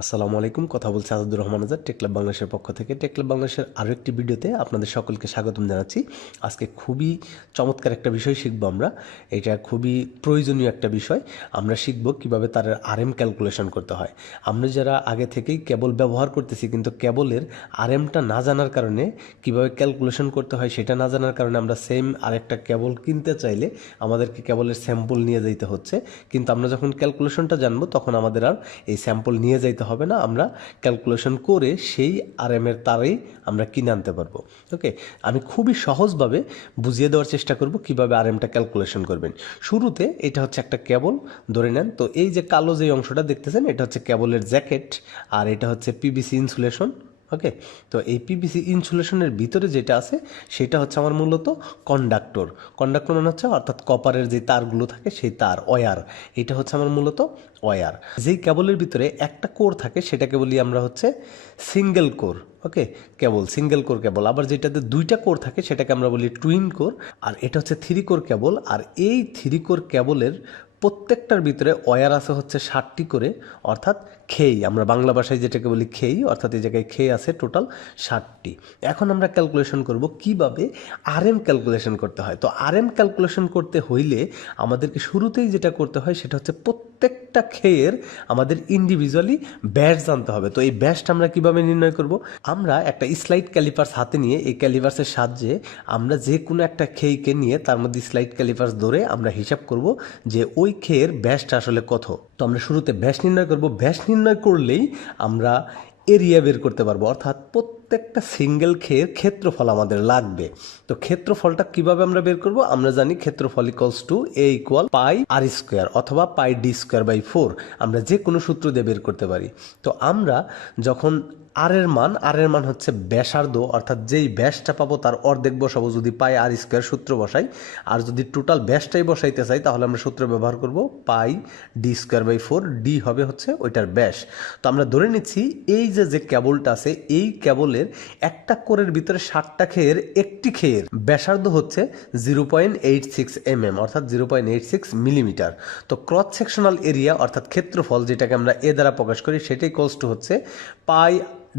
আসসালামু আলাইকুম। কথা বলছে আজাদুর রহমান আজাদ, টেক ক্লাব বাংলাদেশের পক্ষ থেকে। টেক ক্লাব বাংলাদেশের আরও একটি ভিডিওতে আপনাদের সকলকে স্বাগতম জানাচ্ছি। আজকে খুবই চমৎকার একটা বিষয় শিখব আমরা। এটা খুবই প্রয়োজনীয় একটা বিষয়। আমরা শিখব কিভাবে তার আরএম ক্যালকুলেশন করতে হয়। আমরা যারা আগে থেকেই কেবল ব্যবহার করতেছি কিন্তু কেবলের আরএমটা না জানার কারণে কিভাবে ক্যালকুলেশন করতে হয় সেটা না জানার কারণে আমরা সেম আরেকটা কেবল কিনতে চাইলে আমাদেরকে কেবলের স্যাম্পল নিয়ে যাইতে হচ্ছে। কিন্তু আমরা যখন ক্যালকুলেশনটা জানবো তখন আমাদের আর এই স্যাম্পল নিয়ে যাইতে হবে না, আমরা ক্যালকুলেশন করে সেই আরএমের তারেই আমরা কিনে আনতে পারবো। ওকে, আমি খুবই সহজভাবে বুঝিয়ে দেওয়ার চেষ্টা করব কিভাবে আরএমটা ক্যালকুলেশন করবেন। শুরুতে এটা হচ্ছে একটা কেবল ধরে নেন। তো এই যে কালো যে অংশটা দেখতেছেন এটা হচ্ছে কেবলের জ্যাকেট, আর এটা হচ্ছে পিভিসি ইনসুলেশন। ওকে, তো এই পিভিসি ইনসুলেশনের ভিতরে যেটা আছে সেটা হচ্ছে আমার মূলত কন্ডাক্টর। কন্ডাক্টর মানে হচ্ছে অর্থাৎ কপারের যে তারগুলো থাকে সেই তার, ওয়্যার। এটা হচ্ছে আমার মূলত ওয়্যার। যেই কেবলের ভিতরে একটা কোর থাকে সেটাকে বলি আমরা হচ্ছে সিঙ্গেল কোর। ওকে, কেবল সিঙ্গেল কোর কেবল। আবার যেটাতে দুইটা কোর থাকে সেটাকে আমরা বলি টুইন কোর। আর এটা হচ্ছে থ্রি কোর কেবল। আর এই থ্রি কোর কেবলের প্রত্যেকটার ভিতরে ওয়্যার আছে হচ্ছে 60টি করে, অর্থাৎ খেই, আমরা বাংলা ভাষায় যেটাকে বলি খেই, অর্থাৎ এই জায়গায় খেই আছে টোটাল 60টি। এখন আমরা ক্যালকুলেশন করব কিভাবে আরএম ক্যালকুলেশন করতে হয়। তো আরএম ক্যালকুলেশন করতে হইলে আমাদেরকে শুরুতেই যেটা করতে হয় সেটা হচ্ছে প্রত্যেকটা খেয়ের আমাদের ইন্ডিভিজুয়ালি ব্যাস জানতে হবে। তো এই ব্যাসটা আমরা কিভাবে নির্ণয় করব? আমরা একটা স্লাইড ক্যালিপার্স হাতে নিয়ে এই ক্যালিপার্সের সাহায্যে আমরা যে কোনো একটা খেইকে নিয়ে তার মধ্যে স্লাইড ক্যালিপার্স ধরে আমরা হিসাব করব যে ওই খেয়ের ব্যাসটা আসলে কত। তো আমরা শুরুতে ব্যাস নির্ণয় করব। ব্যাস নির্ণয় করলেই আমরা এরিয়া বের করতে পারবো, অর্থাৎ প্রত্যেকটা সিঙ্গেল খেয়ের ক্ষেত্রফল আমাদের লাগবে। তো ক্ষেত্রফলটা কিভাবে আমরা বের করব? আমরা জানি ক্ষেত্রফল equals to A equal pi r square অথবা পাই ডি স্কোয়ার বাই 4। আমরা যে কোনো সূত্র দিয়ে বের করতে পারি। তো আমরা যখন আর এর মান হচ্ছে ব্যাসার্ধ, অর্থাৎ যেই ব্যাসটা পাবো তার অর্ধেক বসাবো যদি পাই আর স্কোয়ার সূত্র বসাই। আর যদি টোটাল ব্যাসটাই বসাইতে চাই তাহলে আমরা সূত্র ব্যবহার করব পাই ডি স্কোয়ার বাই 4। ডি হবে হচ্ছে ওইটার ব্যাস। তো আমরা ধরে নিচ্ছি এই যে কেবলটা আছে এই কেবলের একটা কোরের ভিতরে 60টা খেয়ের একটি খেয়ের ব্যাসার্ধ হচ্ছে 0.86 অর্থাৎ 0.86 মিলিমিটার। তো ক্রস সেকশনাল এরিয়া অর্থাৎ ক্ষেত্রফল যেটাকে আমরা এ দ্বারা প্রকাশ করি সেটাই ইকুয়ালস টু হচ্ছে পাই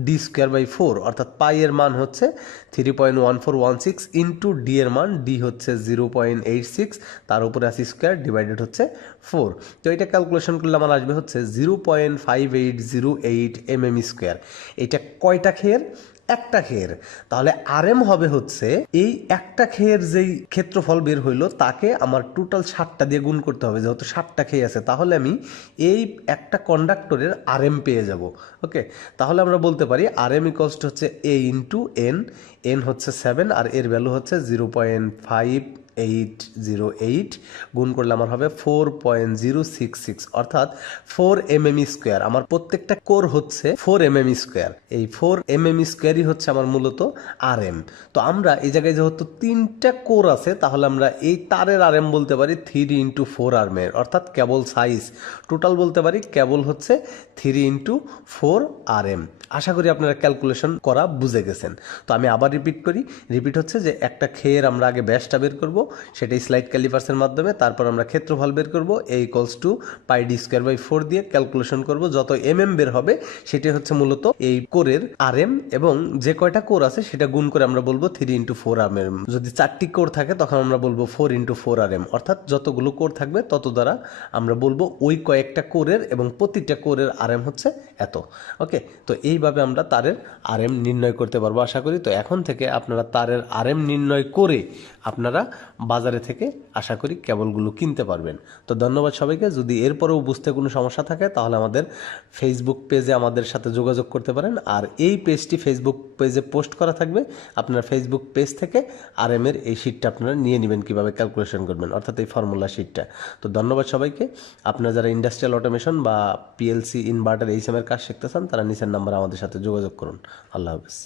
ডি স্কোয়ার বাই 4, অর্থাৎ পাই এর মান হচ্ছে 3.1416 ইন্টু ডি এর মান, ডি হচ্ছে 0.86, তার উপরে আছে স্কোয়ার ডিভাইডেড হচ্ছে 4। তো এটা ক্যালকুলেশন করলে আমার আসবে হচ্ছে 0.5808 স্কোয়ার। এটা কয়টা খেয়ের? একটা খেয়ের। তাহলে আরএম হবে হচ্ছে এই একটা খেয়ের যেই ক্ষেত্রফল বের হইলো তাকে আমার টোটাল 60টা দিয়ে গুণ করতে হবে, যেহেতু 60টা খেয়ে আছে তাহলে আমি এই একটা কন্ডাক্টরের আরএম পেয়ে যাব। ওকে, তাহলে আমরা বলতে পারি আরএম ইকুয়ালস টু হচ্ছে এ ইন্টু এন। এন হচ্ছে 7 আর এর ভ্যালু হচ্ছে 0.5808, গুণ করলে আমার হবে 4.066, অর্থাৎ 4 স্কোয়ার। আমার প্রত্যেকটা কোর হচ্ছে 4 স্কোয়ার। এই 4 স্কোয়ারই হচ্ছে আমার মূলত আরএম। তো আমরা এই জায়গায় যেহেতু 3টা কোর আছে তাহলে আমরা এই তারের আরএম বলতে পারি 3 ইন্টু 4 আরএমের, অর্থাৎ কেবল সাইজ টোটাল বলতে পারি কেবল হচ্ছে 3 ইন্টু 4 আরএম। আশা করি আপনারা ক্যালকুলেশন করা বুঝে গেছেন। তো আমি আবার রিপিট হচ্ছে যে একটা খেয়ের আমরা আগে ব্যাসটা বের করব, সেটা স্লাইড ক্যালিপার্সের মাধ্যমে। তারপর আমরা ক্ষেত্রফল বের করব A equals to pi D square by 4 দিয়ে ক্যালকুলেশন করব। যত বের হবে সেটাই হচ্ছে মূলত এই কোরের আরএম, এবং যে কয়টা কোর আছে সেটা গুণ করে আমরা বলবো 3 ইন্টু 4 আরএম। যদি 4টি কোর থাকে তখন আমরা বলবো 4 ইন্টু 4 আরএম, অর্থাৎ যতগুলো কোর থাকবে তত দ্বারা আমরা বলবো ওই কয়েকটা কোরের, এবং প্রতিটা কোরের আরএম হচ্ছে এত। ওকে, তো এইভাবে আমরা তারের আরএম নির্ণয় করতে পারবো আশা করি। তো এখন থেকে আপনারা তারের আরএম নির্ণয় করে আপনারা বাজারে থেকে আশা করি কেবলগুলো কিনতে পারবেন। তো ধন্যবাদ সবাইকে। যদি এরপরেও বুঝতে কোনো সমস্যা থাকে তাহলে আমাদের ফেসবুক পেজে আমাদের সাথে যোগাযোগ করতে পারেন। আর এই পেজটি ফেসবুক পেজে পোস্ট করা থাকবে। আপনার ফেসবুক পেজ থেকে আরএম এর এই শিটটা আপনারা নিয়ে নেবেন কীভাবে ক্যালকুলেশন করবেন, অর্থাৎ এই ফর্মুলা শিটটা। তো ধন্যবাদ সবাইকে। আপনারা যারা ইন্ডাস্ট্রিয়াল অটোমেশন বা পিএলসি ইনভার্টার এইচএম এর কাজ শিখতে চান তারা নিচের নাম্বারে আমাদের সাথে যোগাযোগ করুন। আল্লাহ হাফেজ।